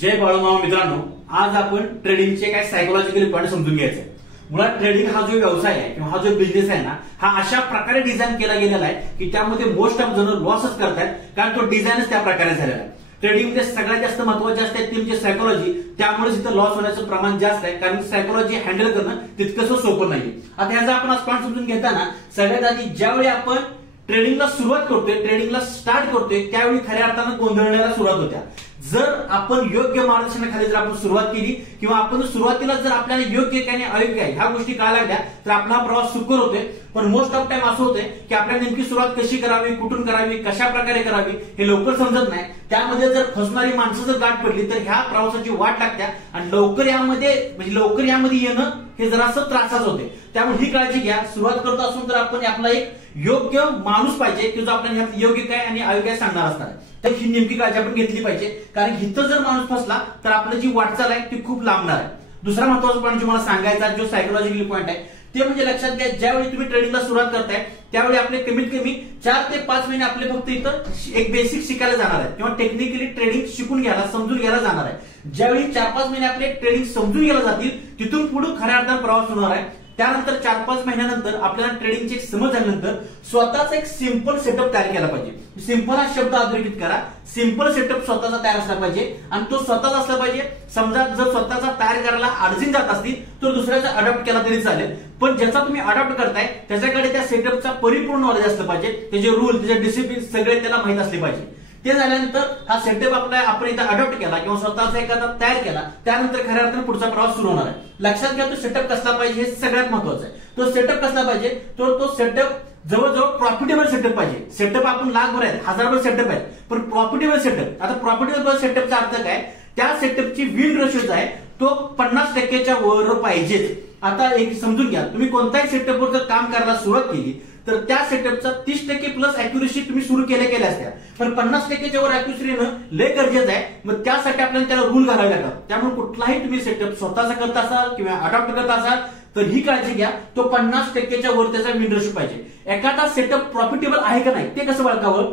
जय बाळूमामा मित्रांनो, आज आपण ट्रेडिंगचे काय सायकोलॉजिकल पॉईंट समजून घ्यायचे. मुळात ट्रेडिंग हा जो व्यवसाय आहे किंवा हा जो बिझनेस आहे ना, हा अशा प्रकारे डिझाईन केला गेलेला आहे की त्यामध्ये मोस्ट ऑफ जण लॉसच करतात, कारण तो डिझाईनच त्या प्रकारे झालेला आहे. ट्रेडिंगमध्ये सगळ्यात जास्त महत्वाचे असते ती म्हणजे सायकोलॉजी. त्यामुळे तिथं लॉस होण्याचं प्रमाण जास्त आहे, कारण सायकोलॉजी हँडल करणं तितकंसं सोपं नाही. आता ह्याचा आपण आज पॉईंट समजून घेताना सगळ्यात आधी ज्यावेळी आपण ट्रेडिंगला सुरुवात करतोय, ट्रेडिंगला स्टार्ट करतोय, त्यावेळी खऱ्या अर्थानं गोंधळण्याला सुरुवात होत्या. जर आपण योग्य मार्गदर्शनाखाली जर आपण सुरुवात केली किंवा आपण सुरुवातीला जर आपल्याला योग्य काय आणि अयोग्य आहे ह्या गोष्टी कळायला लागल्या तर आपला प्रवास सुकर होतोय. पण मोस्ट ऑफ टाइम असं होतंय की आपल्याला नेमकी सुरुवात कशी करावी, कुठून करावी, कशा प्रकारे करावी हे लवकर समजत नाही. त्यामध्ये जर फसणारी माणसं जर गाठ पडली तर ह्या प्रवासाची वाट लागत्या आणि लवकर यामध्ये येणं हे जरासं त्रासाच होते. त्यामुळे ही काळजी घ्या. सुरुवात करत असून तर आपण आपला एक योग्य माणूस पाहिजे की जो आपल्याला योग्य काय आणि अयोग्य काय सांगणार असणार. तर ही नेमकी काळजी आपण घेतली पाहिजे, कारण इथं जर माणूस फसला तर आपली जी वाटचाल आहे ती खूप लांबणार आहे. दुसरा महत्वाचा पॉईंट जो मला सांगायचा जो सायकोलॉजिकल पॉईंट आहे ते म्हणजे लक्षात घ्या, ज्यावेळी तुम्ही ट्रेडिंगला सुरुवात करताय त्यावेळी आपले कमीत कमी 4 ते 5 महिने आपले फक्त इथं एक बेसिक शिकायला जाणार आहे किंवा टेक्निकली ट्रेडिंग शिकून घ्यायला, समजून घ्यायला जाणार आहे. ज्यावेळी 4-5 महिने आपले ट्रेडिंग समजून घ्यायला जातील तिथून पुढे खऱ्या अर्थानं प्रवास होणार आहे. त्यानंतर 4-5 महिन्यानंतर आपल्याला ट्रेडिंगची एक समज झाल्यानंतर स्वतःचा एक सिंपल सेटअप तयार केला पाहिजे. सिंपल हा शब्द अधोरेखित करा. सिंपल सेटअप स्वतःचा तयार असला पाहिजे आणि तो स्वतःच असला पाहिजे. समजा जर स्वतःचा तयार करायला अडचण जात असतील तर दुसऱ्याचा अडॉप्ट केला तरी चालेल, पण ज्याचा तुम्ही अडॉप्ट करताय त्याच्याकडे त्या सेटअपचा परिपूर्ण नॉलेज असलं पाहिजे. त्याचे रूल, त्याचे डिसिप्लिन सगळे त्याला माहित असले पाहिजे. ते झाल्यानंतर हा सेटअप आपण इथं अडॉप्ट केला किंवा स्वतःचा एखादा तयार केला, त्यानंतर खऱ्या अर्थाने पुढचा प्रवास सुरू होणार आहे. लक्षात घ्या, तो सेटअप कसला पाहिजे हे सगळ्यात महत्वाचं आहे. तो सेटअप कसला पाहिजे, तो सेटअप जवळजवळ प्रॉफिटेबल सेटअप पाहिजे. सेटअप आपण लाखभर आहेत, हजारभर सेटअप आहेत, पण प्रॉफिटेबल सेटअप. आता प्रॉफिटेबल सेटअपचा अर्थ काय, त्या सेटअपची विन रेशो आहे तो 50%च्या वर पाहिजे. आता एक समजून घ्या, तुम्ही कोणत्याही सेटअपवर जर काम करायला सुरुवात केली तर त्या सेटअपचा 30% प्लस अॅक्युरेसी तुम्ही सुरू केल्या असत्या, पण 50%च्या वर अॅक्युरेसी येणं लय गरजेचं आहे. मग त्यासाठी आपल्याला त्याला रूल घालावे लागतात. त्यामुळे कुठलाही तुम्ही सेटअप स्वतःचा करत असाल किंवा अडॉप्ट करत असाल तर ही काळजी घ्या, तो 50%च्या वर त्याचा विन रेशो पाहिजे. एखादा सेटअप प्रॉफिटेबल आहे का नाही ते कसं ओळखावं,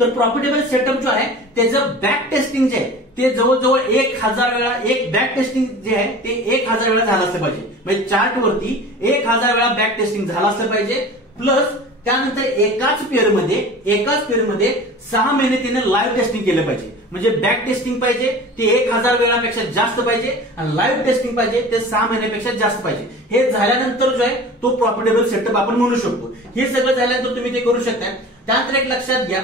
तर प्रॉफिटेबल सेटअप जो आहे त्याचं बॅक टेस्टिंग जे आहे ते जवळजवळ 1000 वेळा, एक बॅक टेस्टिंग जे आहे ते 1000 वेळा झालं असलं पाहिजे. म्हणजे चार्ट वरती 1000 वेळा बॅक टेस्टिंग झालं असलं पाहिजे. प्लस त्यानंतर एकाच पेअरमध्ये 6 महिने त्याने लाईव्ह टेस्टिंग केलं पाहिजे. म्हणजे बॅक टेस्टिंग पाहिजे ते 1000 वेळापेक्षा जास्त पाहिजे आणि लाईव्ह टेस्टिंग पाहिजे ते 6 महिन्यापेक्षा जास्त पाहिजे. हे झाल्यानंतर जो आहे तो प्रॉफिटेबल सेटअप आपण म्हणू शकतो. हे सगळं झाल्यानंतर तुम्ही ते करू शकता. त्यानंतर एक लक्षात घ्या,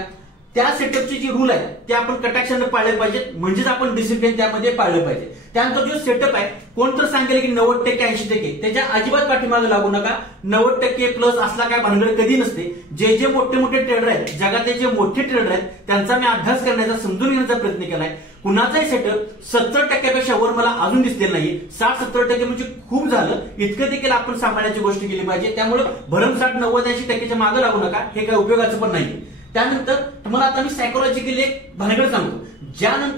त्या सेटअपचे जे रूल आहेत ते आपण कटाक्षाने पाळले पाहिजेत, म्हणजेच आपण डिसिप्लिन त्यामध्ये पाळलं पाहिजे. त्यानंतर जो सेटअप आहे कोण तर सांगेल की 90% 80%, त्याच्या अजिबात पाठीमागे लागू नका. 90% प्लस असला काय भानगड कधी नसते. जे मोठे ट्रेडर आहेत, जगातले जे मोठे ट्रेडर आहेत त्यांचा मी अभ्यास करण्याचा, समजून घेण्याचा प्रयत्न केलाय. कुणाचाही सेटअप 70%पेक्षा वर मला अजून दिसलेला नाही. 60-70% म्हणजे खूप झालं. इतकं देखील आपण सांभाळण्याची गोष्ट केली पाहिजे. त्यामुळे भरमसाठ 90-80%च्या मागे लागू नका, हे काही उपयोगाचं पण नाही. त्यानंतर तुम्हाला आता मी सायकोलॉजिकली एक भानगड सांगतो.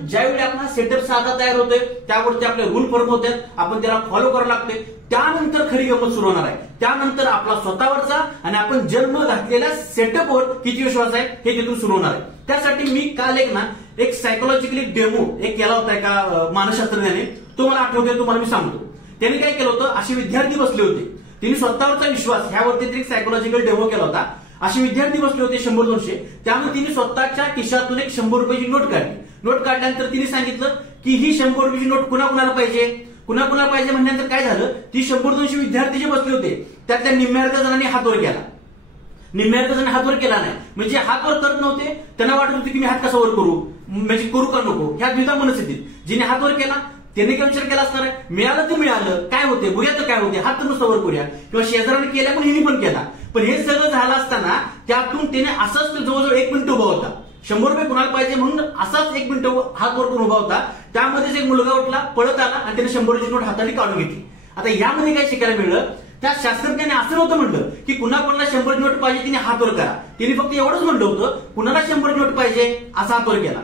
ज्यावेळी आपण हा सेटअप साधा तयार होतोय त्यावरती आपले रूल फॉर्म होतात, आपण त्याला फॉलो करावं लागतोय. त्यानंतर खरी गंमत सुरू होणार आहे. त्यानंतर आपला स्वतःवरचा आणि आपण जन्म घातलेल्या सेटअपवर किती विश्वास आहे हे तिथून सुरू होणार आहे. त्यासाठी मी काल एक सायकोलॉजिकली डेमो केला होता एका मानसशास्त्रज्ञाने. तो मला आठवतोय, तुम्हाला मी सांगतो. त्यांनी काय केलं होतं, असे विद्यार्थी बसले होते, त्यांनी स्वतःवरचा विश्वास ह्यावरती एक सायकोलॉजिकल डेमो केला होता. असे विद्यार्थी बसले होते 100-200. त्यामुळे तिने स्वतःच्या खिशातून एक 100 रुपयाची नोट काढली. नोट काढल्यानंतर तिने सांगितलं की ही 100 रुपयाची नोट कुणाकुणाला पाहिजे म्हणल्यानंतर काय झालं, ती 100-200 विद्यार्थी जे बसले होते त्यातल्या निम्म्या जणांनी हात वर केला. निम्म्या जणांनी हात वर केला नाही, म्हणजे हात वर करत नव्हते. त्यांना वाटत होते की मी हात कसा वर करू, म्हणजे करू का नको, ह्या द्विधा मनस्थितीत. जिने हात वर केला त्याने काय विचार केला असणार आहे, मिळालं तर मिळालं, काय होते बघूया तर काय होते, हात तर नुसतं वर करूया, किंवा शेजाराने केल्या पण हिने पण केला. पण हे सगळं झालं असताना त्यातून त्याने असाच जवळजवळ 1 मिनिट उभा होता. 100 रुपये कुणाला पाहिजे म्हणून असाच 1 मिनिट हात वर करून उभा होता. त्यामध्येच एक मुलगा उठला, पळत आला आणि त्याने 100 रुपयाची नोट हाताने काढून घेतली. आता यामध्ये काय शिकायला मिळलं, त्या शास्त्रज्ञाने असं नव्हतं म्हणलं की कुणाला 100 नोट पाहिजे तिने हात वर करा. तिने फक्त एवढंच म्हणलं होतं कुणाला 100 नोट पाहिजे असा हात वर केला.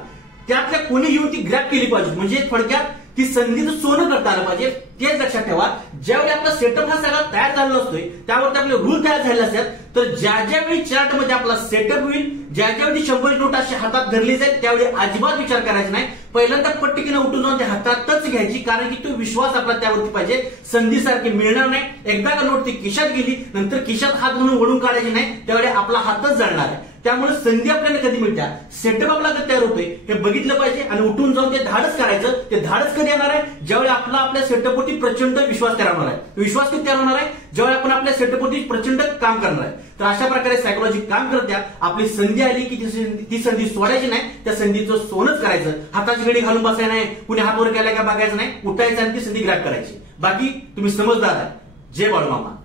त्यातल्या कोणी येऊन ती ग्रॅब केली पाहिजे. म्हणजे थोडक्यात ती संधीचं सोनं करता आलं पाहिजे. तेच लक्षात ठेवा, ज्यावेळी आपला सेटअप हा सगळा तयार झालेला असतोय त्यावरती आपले रूल तयार झालेले असतात, तर ज्या वेळी चार्टमध्ये आपला सेटअप होईल, ज्यावेळी 100 नोट अशी हातात धरली जाईल त्यावेळी अजिबात विचार करायचा नाही. पहिल्यांदा पटकीनं उठून जाऊन त्या हातातच घ्यायची, कारण की तो विश्वास आपला त्यावरती पाहिजे. संधीसारखी मिळणार नाही. एकदा का नोट ती खिशात गेली नंतर खिशात हात घालून ओढून काढायची नाही, त्यावेळी आपला हातच जळणार आहे. त्यामुळे संधी आपल्याला कधी मिळत्या, सेटअप आपला कधी तयार होतोय हे बघितलं पाहिजे आणि उठून जाऊन ते धाडस करायचं. ते धाडस कधी येणार आहे, ज्यावेळी आपल्या सेटअपवरती प्रचंड विश्वास तयार होणार आहे. विश्वास कधी तयार होणार आहे, ज्यावेळी आपण आपल्या सेटअपवरती प्रचंड काम करणार आहे. तर अशा प्रकारे सायकोलॉजी काम करत्या. आपली संधी आली की ती संधी सोडायची नाही, त्या संधीचं सोनच करायचं. हाताची घडी घालून बसायला नाही, कुणी हात वर केला का बघायचं नाही, उठायचं आणि ती संधी ग्रॅब करायची. बाकी तुम्ही समजदार आहे. जय बाळूमामा.